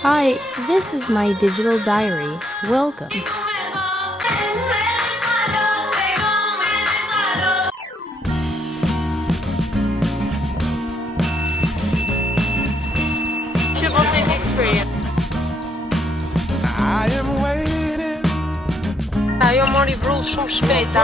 Hi, this is my digital diary. Welcome. Ajo mori vrull shumë shpejta.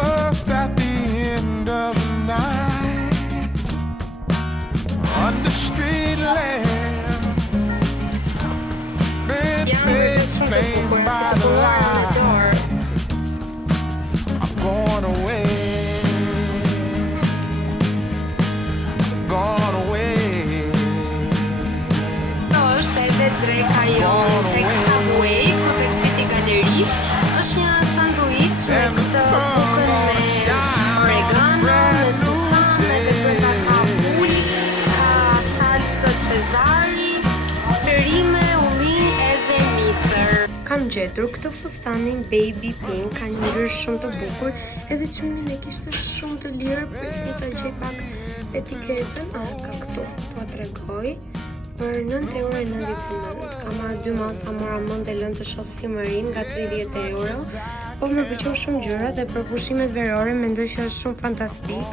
Është edhe dreka jonë tek Subway, ku tek City Gallery. Është një sanduiç me këtë bukën me oregano, me susame, dhe brenda ka ull, ka salsë Cezari, perime, ullin edhe misër. Kam gjetur këtë fustanin baby pink, ka një ngjyrë shumë të bukur, edhe çmimi e kishte shumë të lirë, prisni ta gjej pak etiketën, ka këtu, t'ua tregoj. Për 9,99 €, ka marrë 2 masa, mora mend e lënë të shoh si më rin nga 30 €, po më pëlqen shumë ngjyra dhe për pushimet verore mendoj që është shumë fantastik.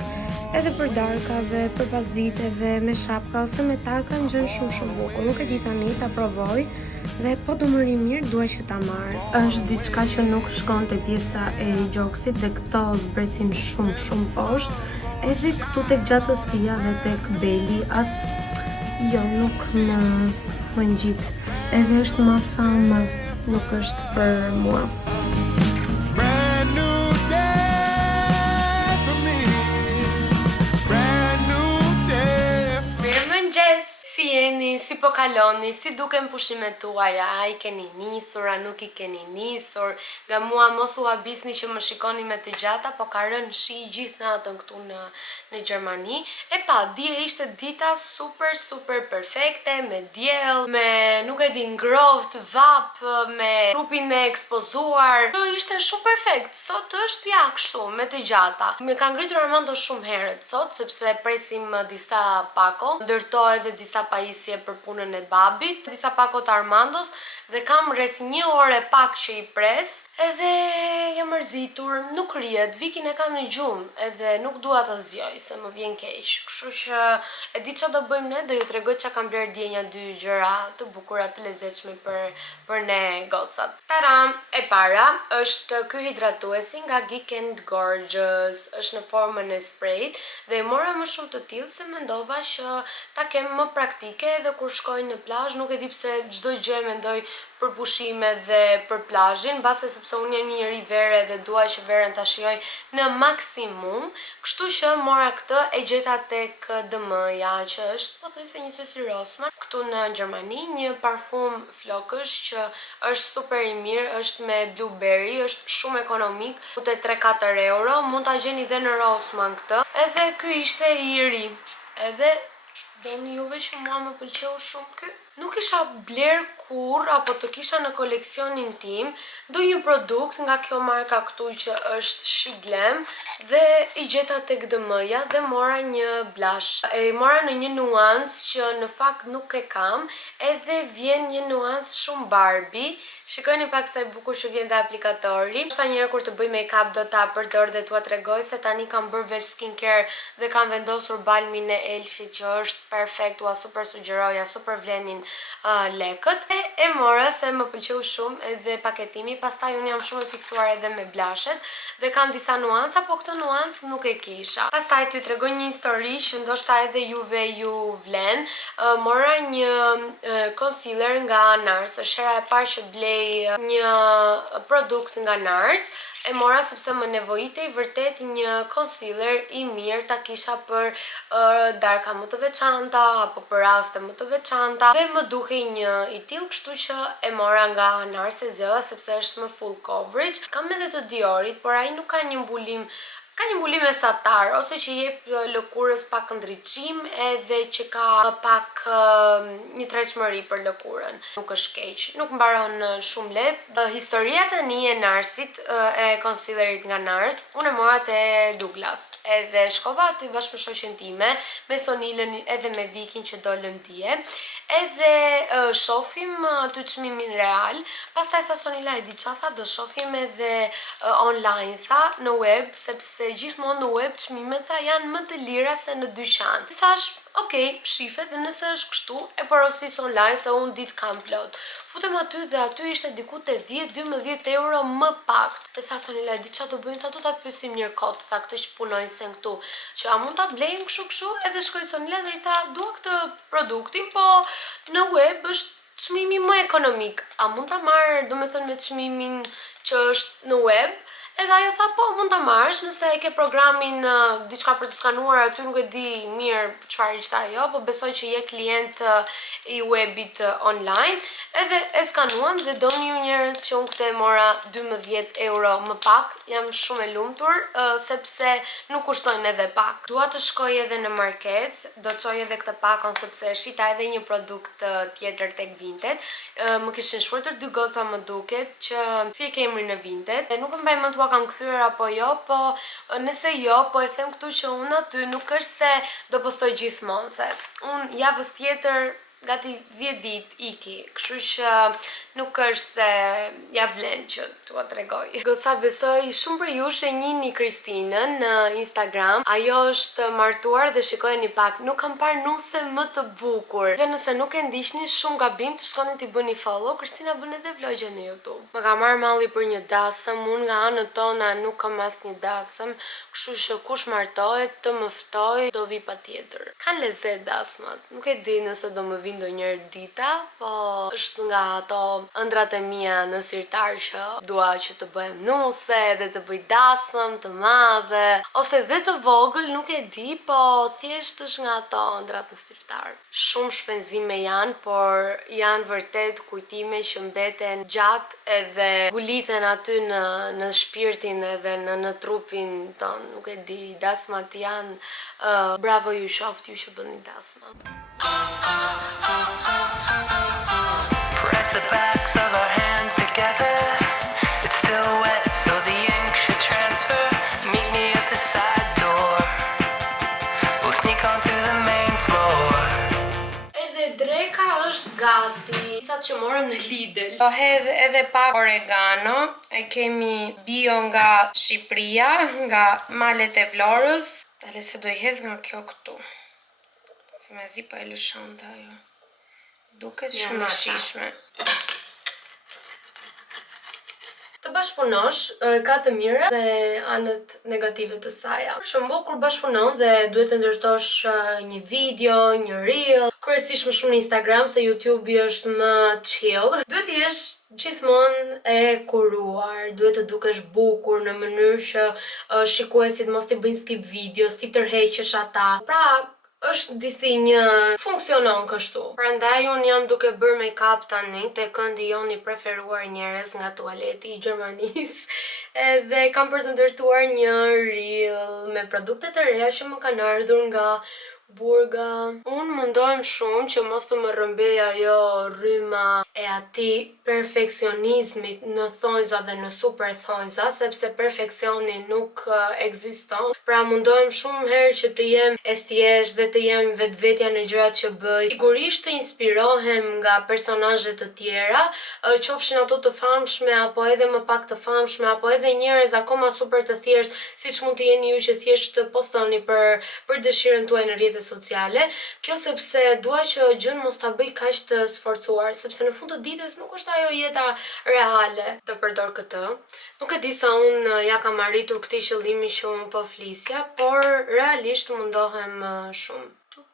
Edhe për darkave, për pasditeve, me shapka ose me taka ngjën shumë bukur. Nuk e di tani, ta provoj dhe po do më ri mirë, dua që ta marr. Është diçka që nuk shkon te pjesa e gjoksit dhe këto zbresin shumë poshtë. Edhe këtu tek gjatësia dhe tek beli jo, nuk më ngjit. Edhe është masa më, nuk është për mua. Mirëmëngjes! Si jeni, si po kaloni, si duken pushimet tuaja, a i keni nisur, a nuk i keni nisur, nga mua mos u habisni që më shikoni me të gjata, po ka rënë shi gjithë natën këtu në Gjermani. E pa, dje ishte dita super perfekte, me diell, me nuk e di ngrohtë, vap, me trupin e ekspozuar. Kjo ishte shumë perfekt. Sot është ja kështu, me të gjata. Me ka ngritur Armando shumë herët sot, sepse presim disa pako, ndërtoj edhe disa pajisje për punën e babit, disa pako të Armandos, dhe kam rreth 1 orë pak që i pres, edhe jam mërzitur, nuk rrihet, Vikin e kam në gjumë, edhe nuk dua ta zgjoj, se më vjen keq. Kështu që e di çfarë do bëjmë ne, do ju tregoj çka kam bler dje, një 2 gjëra të bukura të lezetshme për ne gocat. Taram, e para është ky hidratuesi nga Geek and Gorgeous, është në formën e sprayt dhe e mora më shumë të tillë se mendova që ta kem më praktike edhe kur shkoj në plazh, nuk e di pse çdo gjë mendoj për pushimet dhe për plazhin, mbase sepse unë jam një njeri vere dhe dua që verën ta shijoj në maksimum, kështu që mora këtë, e gjeta tek DM-ja, që është pothuajse njësoj si Rossmann këtu në Gjermani, një parfum flokësh që është super i mirë, është me blueberry, është shumë ekonomik, te 3-4 €, mund ta gjeni dhe në Rossmann këtë. Edhe ky ishte i ri. Edhe doni juve që mua më pëlqeu shumë ky? Nuk isha bler kur, apo të kisha në koleksionin tim, do një produkt nga kjo marka këtu që është Shiglam, dhe i gjeta tek DM-ja dhe mora një blush. E mora në një nuancë që në fakt nuk e kam, edhe vjen një nuancë shumë Barbie. Shikoni pak sa e bukur që vjen dhe aplikatori. Sa njëherë kur të bëj make-up do ta përdor dhe t'ua tregoj se tani kam bërë veç skincare dhe kam vendosur balmin e Elfit që është perfekt, ua super sugjeroja, super vlenin lekët. E mora se më pëlqeu shumë edhe paketimi, pastaj unë jam shumë e fiksuar edhe me blushet dhe kam disa nuanca, po këtë nuancë nuk e kisha. Pastaj t'ju tregoj një histori që ndoshta edhe juve ju vlen. Mora një concealer nga Nars, është hera e parë që blej një produkt nga Nars. E mora sepse më nevojitej vërtet një concealer i mirë, ta kisha për darka më të veçanta apo për raste më të veçanta, dhe më duhej një i tillë, kështu që e mora nga Nars, e zgjodha sepse është më full coverage. Kam edhe të Diorit, por ai nuk ka një mbulim, ka një mbulim mesatar, ose që jep lëkurës pak ndriçim, edhe që ka pak një tretshmëri për lëkurën. Nuk është keq, nuk mbaron shumë lehtë. Historia tani e Narsit, e concealerit nga Nars, unë e mora te Douglas. Edhe shkova aty bashkë me shoqen time, me Sonilën edhe me Vikin që dolëm dje. edhe shohim aty çmimin real. Pastaj tha Sonila e di çfarë tha, do shohim edhe online tha në web, sepse gjithmonë në web çmimet tha janë më të lira se në dyqan. Thash, okej, shifet dhe nëse është kështu, e porosis online se unë ditë kam plot. Futem aty dhe aty ishte diku te 10-12 euro më pak. Dhe tha Sonila, di çfarë do bëjmë? Tha do ta pyesim një kot, tha këtë që punojnë sen këtu. Që a mund ta blejmë kështu? Edhe shkoi Sonila dhe i tha, dua këtë produktin, po në web është çmimi më ekonomik. A mund ta marr, domethënë me çmimin që është në web? Edhe ajo tha, po, mund ta marrësh nëse e ke programin diçka për të skanuar aty, nuk e di mirë çfarë ishte ajo, po besoj që je klient i webit online. Edhe e skanuam dhe doni ju njerëz që unë këtë e mora 12 euro më pak. Jam shumë e lumtur sepse nuk kushtojnë edhe pak. Dua të shkoj edhe në market, do të çoj edhe këtë pakon sepse shita edhe një produkt tjetër tek Vinted. Më kishin shfrytër 2 goca më duket që si e ke emrin në Vinted. Nuk e mbaj mend kam kthyer apo jo, po nëse jo, po e them këtu që unë aty nuk është se do postoj gjithmonë, se unë javës tjetër gati 10 ditë iki, kështu që nuk është se ja vlen që t'ua tregoj. Goca besoj shumë për ju që njihni Kristinën në Instagram. Ajo është martuar dhe shikojeni pak, nuk kam parë nuse më të bukur. Dhe nëse nuk e ndiqni, shumë gabim të shkoni t'i bëni follow. Kristina bën edhe vlogje në YouTube. Më ka marrë malli për një dasëm, unë nga anët tona nuk kam asnjë dasëm, kështu që kush martohet të më ftoj, do vi patjetër. Kanë lezet dasmat. Nuk e di nëse do më vi ndonjëherë dita, po është nga ato ëndrat e mia në sirtar që dua që të bëhem nuse dhe të bëj dasëm të madhe ose dhe të vogël, nuk e di, po thjesht është nga ato ëndrat në sirtar. Shumë shpenzime janë, por janë vërtet kujtime që mbeten gjatë edhe guliten aty në shpirtin edhe në trupin ton. Nuk e di, dasmat janë bravo ju shoft ju që bëni dasma. Press the backs of our hands together. It's still wet, so the ink should transfer. Meet me at the side door. We'll sneak on through the main floor. Edhe dreka është gati. Sa që morëm në Lidl. Do hedh edhe pak oregano. E kemi bio nga Shqipëria, nga malet e Vlorës. Tale se do I hedh nga kjo këtu. Se me zi pa e lëshonte ajo. Duket shumë e shishme. Të bashkëpunosh ka të mira dhe anët negative të saj. Për shembull, kur bashkëpunon dhe duhet të ndërtosh një video, një reel, kryesisht më shumë në Instagram se YouTube është më chill. Duhet të jesh gjithmonë e kuruar, duhet të dukesh bukur në mënyrë që shikuesit mos t'i bëjnë skip videos, t'i tërheqësh ata. Pra, është disi një funksionon kështu. Prandaj unë jam duke bërë make-up tani te këndi jon I preferuar njerëz nga tualeti I Gjermanisë. Edhe kam për të ndërtuar një reel me produkte të reja që më kanë ardhur nga burga. Unë mundohem shumë që mos të më rrëmbej ajo rryma e atij perfeksionizmit në thonjza dhe në super thonjza, sepse perfeksioni nuk ekziston. Pra mundohem shumë herë që të jem e thjeshtë dhe të jem vetvetja në gjërat që bëj. Sigurisht të inspirohem nga personazhe të tjera, qofshin ato të famshme apo edhe më pak të famshme, apo edhe njerëz akoma super të thjeshtë, siç mund të jeni ju që thjesht të postoni për dëshirën tuaj në rrjetet sociale. Kjo sepse dua që gjën mos ta bëj kaq të sforcuar, sepse në fund të ditës nuk është ajo jeta reale. Të përdor këtë. Nuk e di sa unë ja kam arritur këtij qëllimi që unë po flisja, por realisht mundohem shumë. Tuk.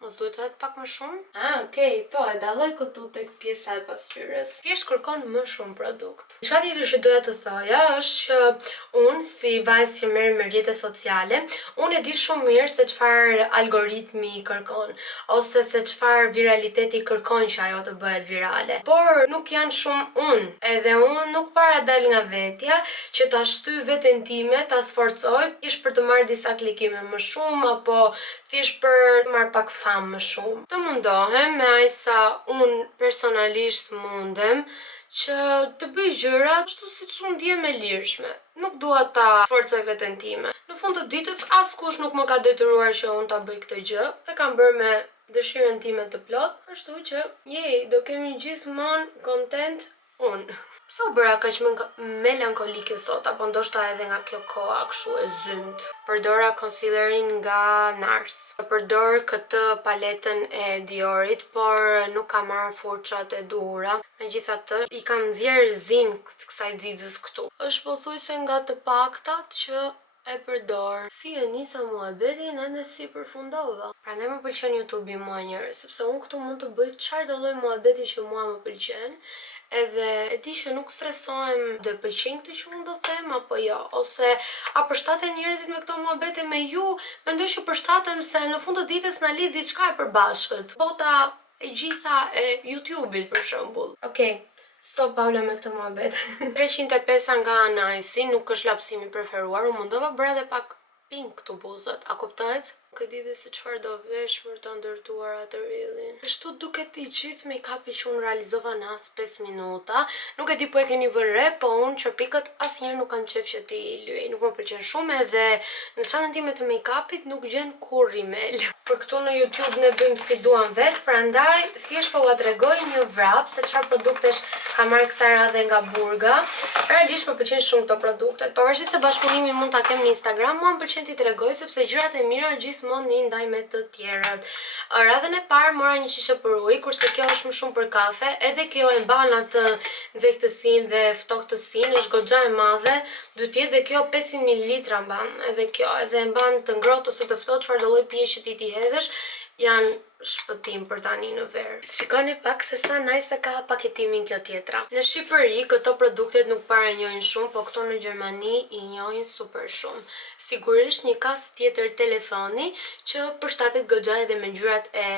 Mos duhet të hedh pak më shumë? Okej, po, e dalloj këtu tek pjesa e pasqyrës. Thjesht kërkon më shumë produkt. Diçka tjetër që doja të thoja është që unë si vajzë që merrem me rrjete sociale, unë e di shumë mirë se çfarë algoritmi kërkon, ose se çfarë viraliteti kërkon që ajo të bëhet virale. Por nuk janë shumë unë, edhe unë nuk para dal nga vetja që ta shtyj veten time, ta sforcoj thjesht për të marrë disa klikime më shumë apo thjesht për të marrë pak më shumë. Të mundohem me aq sa unë personalisht mundem që të bëj gjëra ashtu siç unë ndihem e lirshme. Nuk dua ta sforcoj veten time. Në fund të ditës askush nuk më ka detyruar që unë ta bëj këtë gjë. E kam bërë me dëshirën time të plot, ashtu që do kemi gjithmonë kontent unë. Pse u bëra kaq melankolike sot, apo ndoshta edhe nga kjo koha kështu e zymt. Përdora concealerin nga Nars. Përdor këtë paletën e Diorit, por nuk kam marrë furçat e duhura. Megjithatë, i kam nxjerr zin kësaj xixës këtu. Është pothuajse nga të paktat që e përdor. Si e nisa muhabetin edhe si përfundova. Prandaj më pëlqen YouTube-i mua njerëz, sepse unë këtu mund të bëj çfarë do lloj muhabeti që mua më pëlqen. Edhe e di që nuk stresohem dhe pëlqen këtë që unë do them apo jo, ose a përshtaten njerëzit me këto muhabete me ju, mendoj që përshtaten se në fund të ditës na lidh diçka e përbashkët. Bota e gjitha e YouTube-it për shembull. Okej. Stop Paula me këtë muhabet. 305 nga Anajsi, nuk është lapsimi preferuar, u mundova bëra edhe pak pink këtu buzët, a kuptojt? Nuk e di dhe se çfarë do vesh për të ndërtuar atë reelin. Kështu duket i gjithë make-upi që unë realizova në as 5 minuta. Nuk e di po e keni vënë re, po unë çerpikët asnjëherë nuk kam qef që ti lyej. Nuk më pëlqen shumë edhe në çantën time të make-upit nuk gjen kurrë rimel. Për këtu në YouTube ne bëjmë si duam vet, prandaj thjesht po ua tregoj një vrap se çfarë produktesh kam marrë kësaj radhe nga Burga. Realisht më pëlqejnë shumë këto produktet. Pavarësisht se bashkëpunimin mund ta kem në Instagram, mua më pëlqen t'i tregoj sepse gjërat e mira gjithmonë një ndaj me të tjerat. Radhën e parë mora një shishe për ujë, kurse kjo është më shumë për kafe, edhe kjo e mban atë nxehtësinë dhe ftohtësinë, është goxha e madhe, duhet të jetë dhe kjo 500 ml mban, edhe kjo, edhe e mban të ngrohtë ose të ftohtë çfarë do lloj pije që ti hedhësh, janë shpëtim për tani në verë. Shikoni pak se sa nice ka paketimin kjo tjetra. Në Shqipëri këto produktet nuk paranjohin shumë, po këto në Gjermani i njohin super shumë. Sigurisht një kas tjetër telefoni që përshtatet goxha edhe me ngjyrat e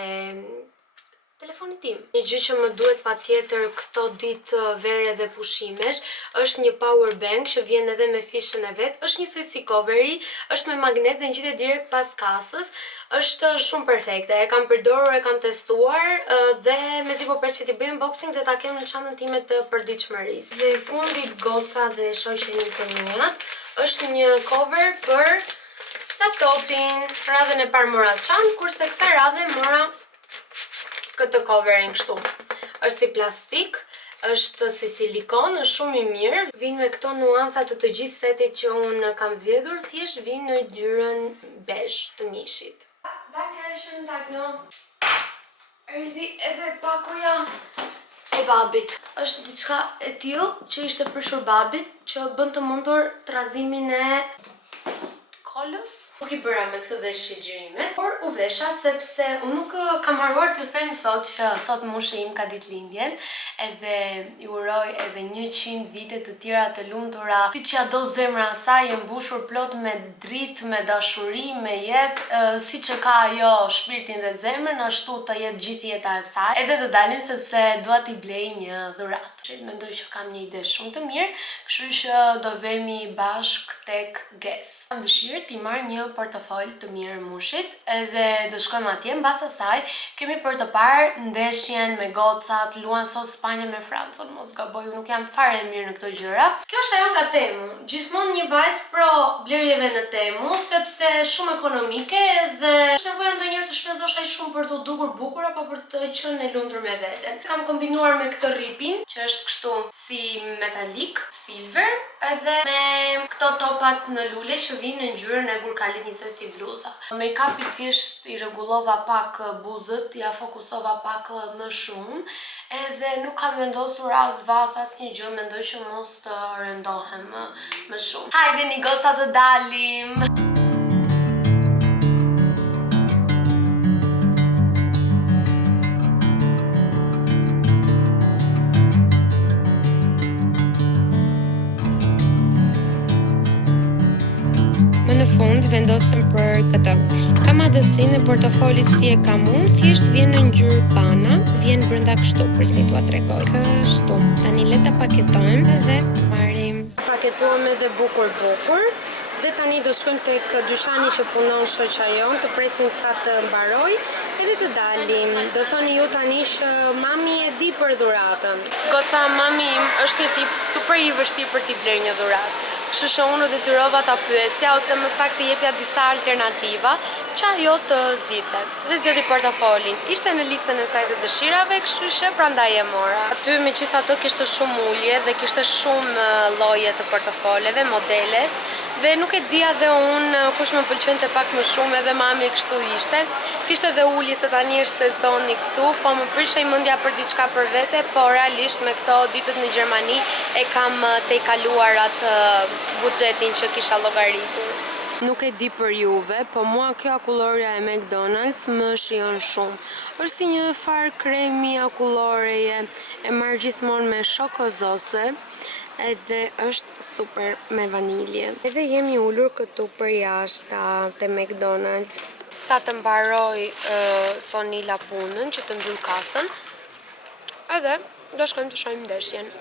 telefonit tim. Një gjë që më duhet patjetër këto ditë vere dhe pushimesh është një power bank që vjen edhe me fishën e vet. Është njësoj si coveri, është me magnet dhe ngjitet direkt pas kasës. Është shumë perfekte. E kam përdorur, e kam testuar dhe mezi po presh që t'i bëj unboxing dhe ta kem në çantën time të përditshmërisë. Dhe fundit goca dhe shoqeni të mijat është një cover për laptopin. Radhën e parë mora çantë, kurse kësaj radhe mora këtë coverin kështu. Është si plastik, është si silikon, është shumë i mirë. Vin me këto nuanca të gjithë setit që unë kam zgjedhur, thjesht vin në ngjyrën bezh të mishit. Dankeschön, Dagno. Erdhi edhe pakoja e babit. Është diçka e tillë që ishte prishur babit që bën të mundur trazimin e kolës. Nuk i bëra me këtë vesh shigjërime, por u vesha sepse unë nuk kam harruar të them sot që sot moshi im ka ditëlindjen, edhe i uroj edhe 100 vite të tjera të lumtura, siç ja do zemra e saj, e mbushur plot me dritë, me dashuri, me jetë, siç e ka ajo shpirtin dhe zemrën, ashtu të jetë gjithë jeta e saj. Edhe të dalim sepse dua t'i blej një dhuratë. Mendoj që kam një ide shumë të mirë, kështu që do vemi bashk tek Guess. Kam dëshirë t'i marr një portofol të mirë mushit, edhe do shkojmë atje. Mbas asaj kemi për të parë ndeshjen me gocat, luan sot Spanja me Francën. Mos gaboj, nuk jam fare mirë në këto gjëra. Kjo është ajo nga Temu. Gjithmonë një vajzë pro blerjeve në Temu, sepse shumë ekonomike dhe është nevoja ndonjëherë të shpenzosh aq shumë për të dukur bukur apo për të qenë e lumtur me veten. Kam kombinuar me këtë ripin, që është kështu si metalik, silver, edhe me këto topat në lule që vinë në ngjyrën e gurkalit njësoj si bluza. Make-upi thjesht i rregullova pak buzët, ja fokusova pak më shumë, edhe nuk kam vendosur as vath as një gjë, mendoj që mos të rëndohem më shumë. Hajde një goca të dalim! Në fund vendosëm për këtë. Kam madhësinë e portofolit si e kam unë, thjesht vjen në ngjyrë pana, vjen brenda kështu, prisni t'ua tregoj. Kështu. Tani le ta paketojmë dhe marrim. Paketuam edhe bukur. Dhe tani do shkojmë tek dyshani që punon shoqja jon, të presim sa të mbaroj edhe të dalim. Do thoni ju tani që mami e di për dhuratën. Goca, mami im është një tip super i vështirë për t'i bler një dhuratë. Kështu që unë u detyrova ta pyesja ose më saktë jepja disa alternativa që ajo të zgjidhte. Dhe zgjodhi portofolin. Ishte në listën e saj të dëshirave, kështu që prandaj e mora. Aty megjithatë kishte shumë ulje dhe kishte shumë lloje të portofoleve, modele. Dhe nuk e dija dhe unë kush më pëlqente pak më shumë, edhe mami kështu ishte. Kishte dhe ulje se tani është sezoni këtu, po më prishej mendja për diçka për vete, po realisht me këto ditët në Gjermani e kam te kaluar atë buxhetin që kisha llogaritur. Nuk e di për juve, po mua kjo akullorja e McDonald's më shijon shumë. Është si një farë kremi akulloreje, e marr gjithmonë me shokozose. Edhe është super me vanilje. Edhe jemi ullur këtu për jashta te McDonald's. Sa të mbaroj Sonila punën që të mbyll kasën. Edhe do shkojmë të shohim ndeshjen.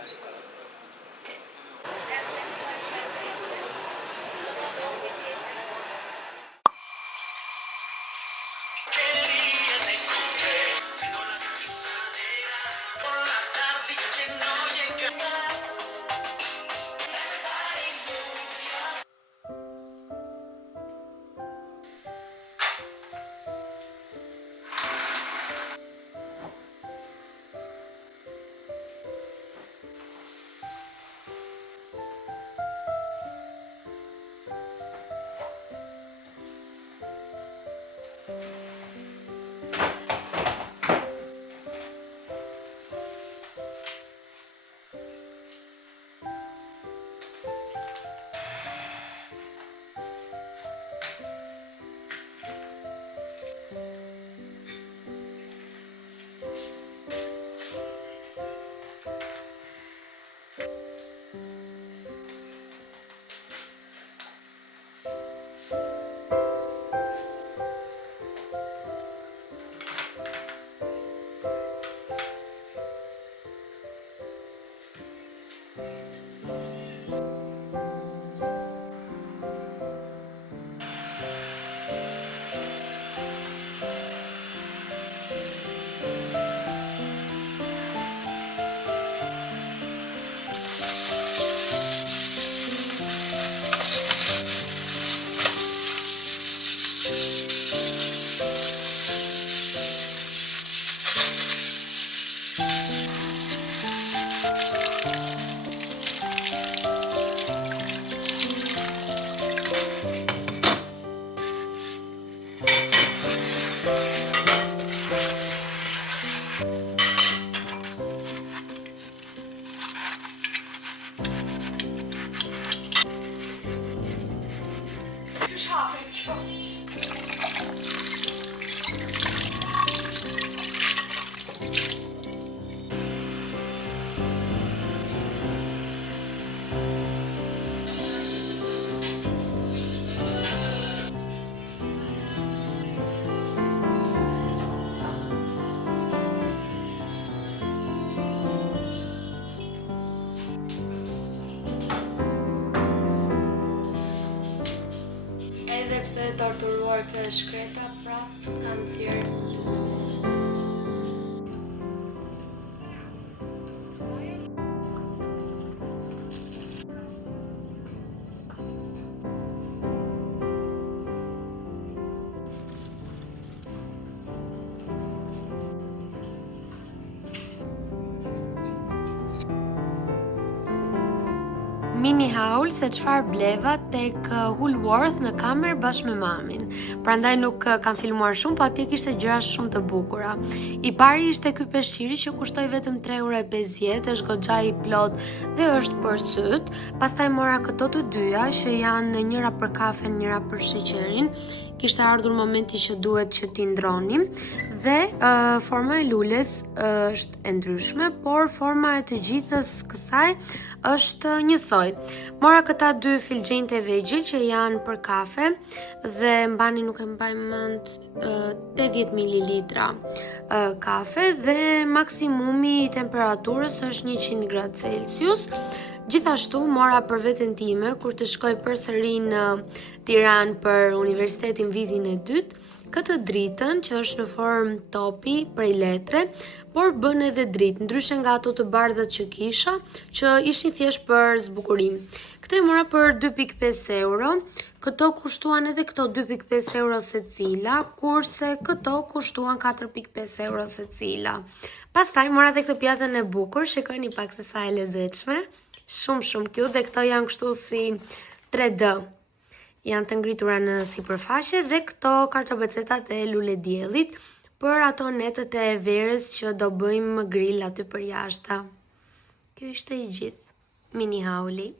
Torturuar kjo e shkreta, prap kanë thirrë lule. Mini haul se çfarë bleva tek Woolworth në kamer bashkë me mamin. Prandaj nuk kam filmuar shumë, po atje kishte gjëra shumë të bukura. I pari ishte ky peshqiri që kushtoi vetëm 3,50 €, është goxha i plot dhe është për syt. Pastaj mora këto të dyja që janë njëra për kafen, njëra për sheqerin. Kishte ardhur momenti që duhet që t'i ndronim dhe forma e lules është e ndryshme, por forma e të gjithës kësaj është njësoj. Mora këta dy filxhenj të vegjël që janë për kafe dhe mbani nuk e mbaj mend 80 ml kafe dhe maksimumi i temperaturës është 100 gradë Celsius. Gjithashtu mora për veten time kur të shkoj përsëri në Tiranë për universitetin vitin e dytë, këtë dritën që është në formë topi prej letre, por bën edhe dritë, ndryshe nga ato të bardhat që kisha, që ishin thjesht për zbukurim. Këtë e mora për 2.5 euro, këto kushtuan edhe këto 2.5 euro se cila, kurse këto kushtuan 4.5 euro se cila. Pastaj mora dhe këtë pjatën e bukur, shikojni pak se sa e lezetshme, shumë cute, dhe këto janë kështu si 3D. Janë të ngritura në sipërfaqe dhe këto kartobecetat e lule diellit për ato netët e verës që do bëjmë grill aty për jashta. Kjo ishte i gjithë. Mini hauli.